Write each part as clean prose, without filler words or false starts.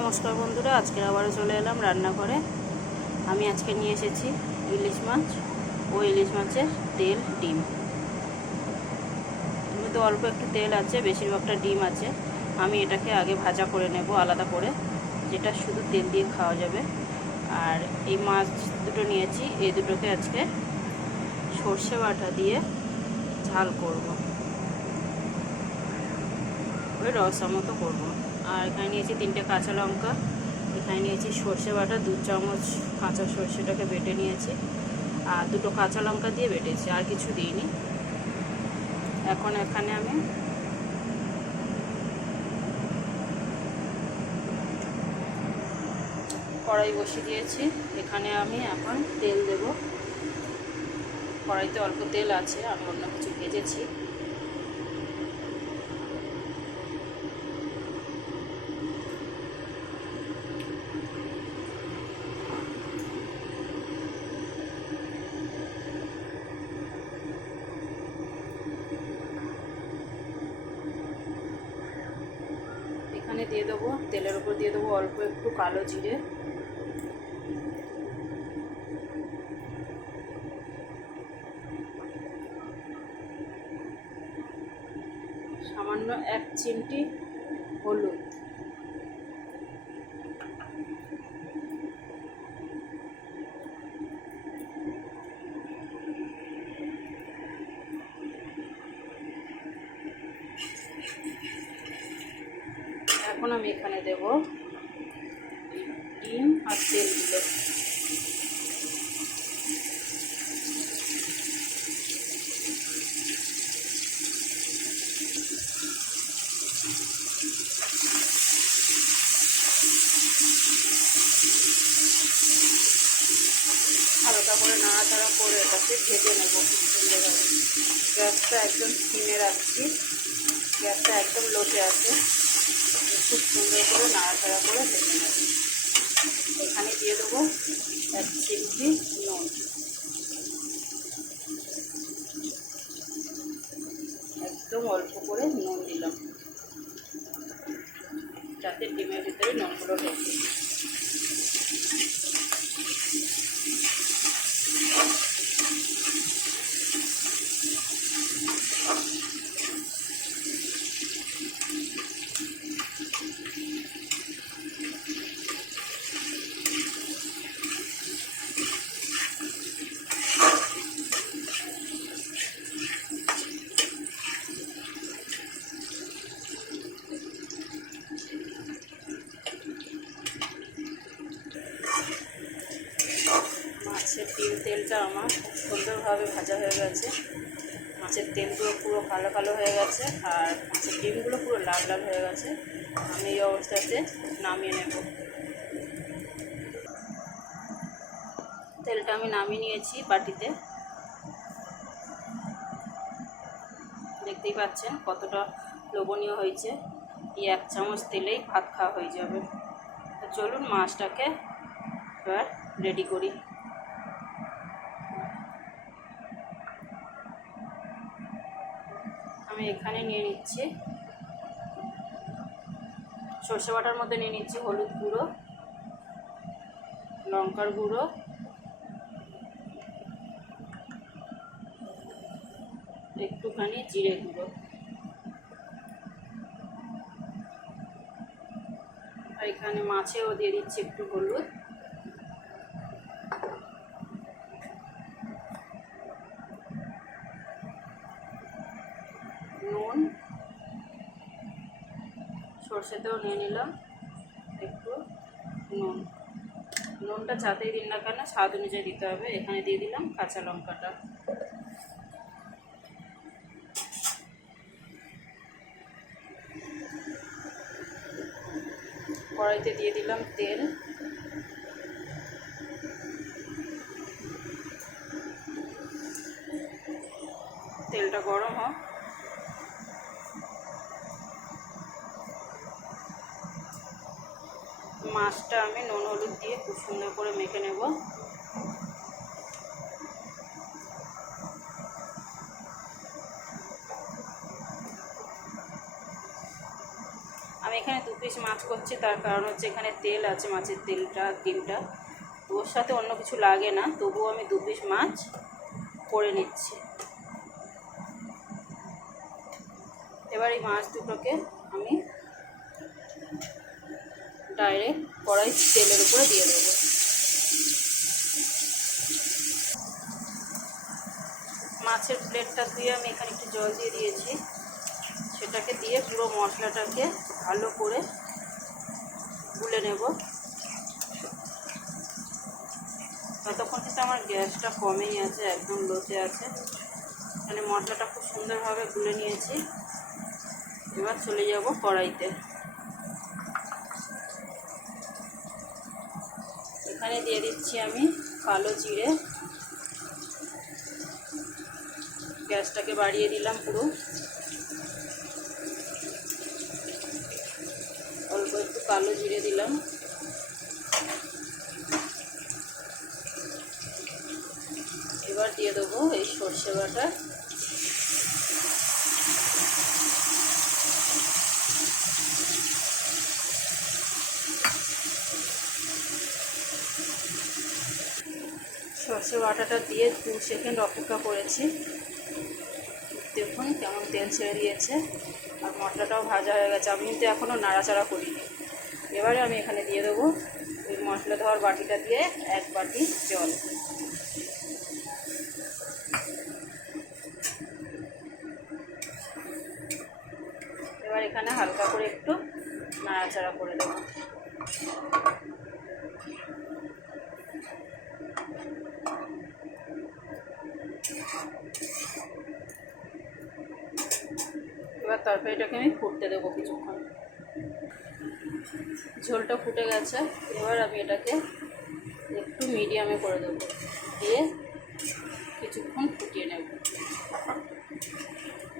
নমস্কার বন্ধুরা, আজকে আবারও চলে এলাম রান্নাঘরে। আমি আজকে নিয়ে এসেছি ইলিশ মাছ ও ইলিশ মাছের তেল ডিম। তো অল্প একটু তেল আছে, বেশিরভাগটা ডিম আছে। আমি এটাকে আগে ভাজা করে নেব আলাদা করে, যেটা শুধু তেল দিয়ে খাওয়া যাবে। আর এই মাছ দুটো নিয়েছি, এই দুটোকে আজকে সর্ষে বাটা দিয়ে ঝাল করব, ওই রসা মতো করবো। আর এখানে নিয়েছি 3টে কাঁচা লঙ্কা, এখানে নিয়েছি সর্ষে বাটা 2 চামচ, কাঁচা সর্ষেটাকে বেটে নিয়েছি, আর 2টো কাঁচা লঙ্কা দিয়ে বেটেছি, আর কিছু দিইনি। এখন এখানে আমি কড়াই বসিয়ে দিয়েছি। এখানে আমি এখন তেল দেব। কড়াইতে অল্প তেল আছে, আমি অন্য কিছু ভেজেছি। এখানে দিয়ে দেবো, তেলের উপর দিয়ে দেবো অল্প একটু কালো জিরে, সামান্য 1 চিমটি হলুদ, এখন আমি এখানে দেব ডিম আর তেলগুলো। হালকা করে নাড়াচাড়া করে এটাকে ভেজে নেব খুব সুন্দরভাবে। গ্যাসটা একদম সিমে রাখছি, গ্যাসটা একদম লোতে আছে। খুব সুন্দর করে নাড়াচাড়া করে ভেজে নেব। এখানে দিয়ে দেবো 1 চিমটি নুন, একদম অল্প করে নুন দিলাম, যাতে ডিমের ভিতরে নুনগুলো ঢোকে। মাছের ডিম তেলটা আমার খুব সুন্দরভাবে ভাজা হয়ে গেছে। মাছের তেলগুলো পুরো কালো কালো হয়ে গেছে, আর মাছের ডিমগুলো পুরো লাল লাল হয়ে গেছে। আমি এই অবস্থাতে নামিয়ে নেব। তেলটা আমি নামিয়ে নিয়েছি বাটিতে। দেখতেই পাচ্ছেন কতটা লোভনীয় হয়েছে। এই 1 চামচ তেলেই ভাত খাওয়া হয়ে যাবে। তো চলুন মাছটাকে এবার রেডি করি। আমি এখানে নিয়ে নিচ্ছি সর্ষে বাটার মধ্যে নিয়ে নিচ্ছি হলুদ গুঁড়ো, লঙ্কার গুঁড়ো, একটুখানি জিরে গুঁড়ো, আর এখানে মাছেও দিয়ে দিচ্ছি একটু হলুদ, নুন, সর্ষেতেও নিয়ে নিলাম একটু নুন। নুনটা যাতেই দিন না কেন স্বাদ অনুযায়ী দিতে হবে। এখানে দিয়ে দিলাম কাঁচা লঙ্কাটা। কড়াইতে দিয়ে দিলাম তেল, তেলটা গরম হোক। মাছটা আমি নুন হলুদ দিয়ে খুব সুন্দর করে মেখে নেব। আমি এখানে 2 পিস মাছ করছি, তার কারণ হচ্ছে এখানে তেল আছে, মাছের তেলটা ডিমটা, তো ওর সাথে অন্য কিছু লাগে না, তবুও আমি 2 পিস মাছ করে নিচ্ছি। এবার এই মাছ দুটোকে আমি ডাইরেক্ট কড়াই তেলের উপরে দিয়ে দেবো। মাছের প্লেটটা ধুয়ে আমি এখানে একটু জল দিয়ে দিয়েছি, সেটাকে দিয়ে পুরো মশলাটাকে ভালো করে গুলে নেব। ততক্ষণ কিন্তু আমার গ্যাসটা কমেই আছে, একদম লোতে আছে। এখানে মশলাটা খুব সুন্দরভাবে গুলে নিয়েছি। এবার চলে যাব কড়াইতে। এখানে দিয়ে দিচ্ছি আমি কালো জিরে, গ্যাসটাকে বাড়িয়ে দিলাম পুরো, অল্প একটু কালো জিরে দিলাম। এবার দিয়ে দেবো এই সর্ষে বাটা, সর্ষে বাটাটা দিয়ে 2 সেকেন্ড অপেক্ষা করেছি। দেখুন কেমন তেল ছেড়ে দিয়েছে, আর মশলাটাও ভাজা হয়ে গেছে। আমি কিন্তু এখনও নাড়াচাড়া করিনি। এবারে আমি এখানে দিয়ে দেবো ওই মশলা ধোয়ার বাটিটা দিয়ে 1 বাটি জল। এবার এখানে হালকা করে একটু নাড়াচাড়া করে দেবো। এবার তরকারিটাকে আমি ফুটতে দেবো কিছুক্ষণ। ঝোলটা ফুটে গেছে, এবার আমি এটাকে একটু মিডিয়ামে করে দেবো, দিয়ে কিছুক্ষণ ফুটিয়ে নেব।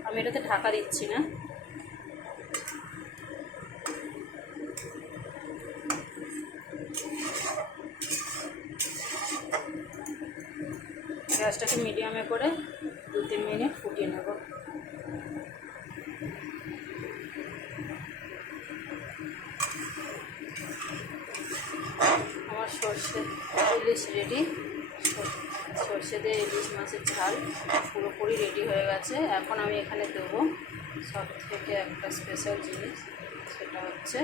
আমি এটাতে ঢাকা দিচ্ছি না। গ্যাসটাকে মিডিয়ামে করে 2-3 মিনিট ফুটিয়ে নেব। আমার সর্ষে ইলিশ রেডি। সর্ষে দিয়ে ইলিশ মাছের ঝাল পুরোপুরি রেডি হয়ে গেছে। এখন আমি এখানে দেবো সব থেকে একটা স্পেশাল জিনিস, সেটা হচ্ছে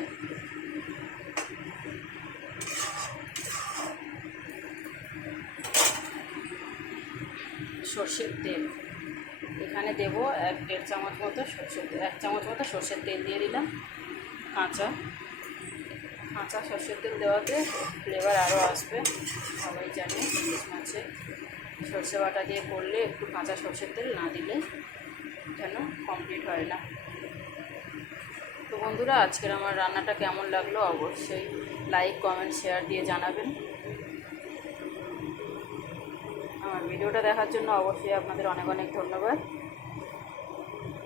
সর্ষের তেল। এখানে দেবো 1-1.5 চামচ মতো সর্ষের তেল। 1 চামচ মতো সর্ষের তেল দিয়ে দিলাম। কাঁচা সর্ষের তেল দেওয়াতে ফ্লেভার আরও আসবে। সবাই জানে ইলিশ মাছে সর্ষে বাটা দিয়ে করলে একটু কাঁচা সর্ষের তেল না দিলে যেন কমপ্লিট হয় না। তো বন্ধুরা, আজকের আমার রান্নাটা কেমন লাগলো অবশ্যই লাইক, কমেন্ট, শেয়ার দিয়ে জানাবেন। আমার ভিডিওটা দেখার জন্য অবশ্যই আপনাদের অনেক অনেক ধন্যবাদ।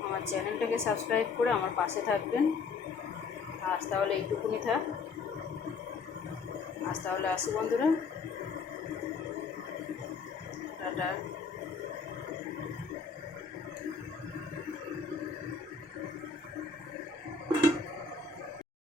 আমার চ্যানেলটাকে সাবস্ক্রাইব করে আমার পাশে থাকবেন। আজ তাহলে এইটুকুনি থাক। আজ তাহলে আসি বন্ধুরা, টাটা।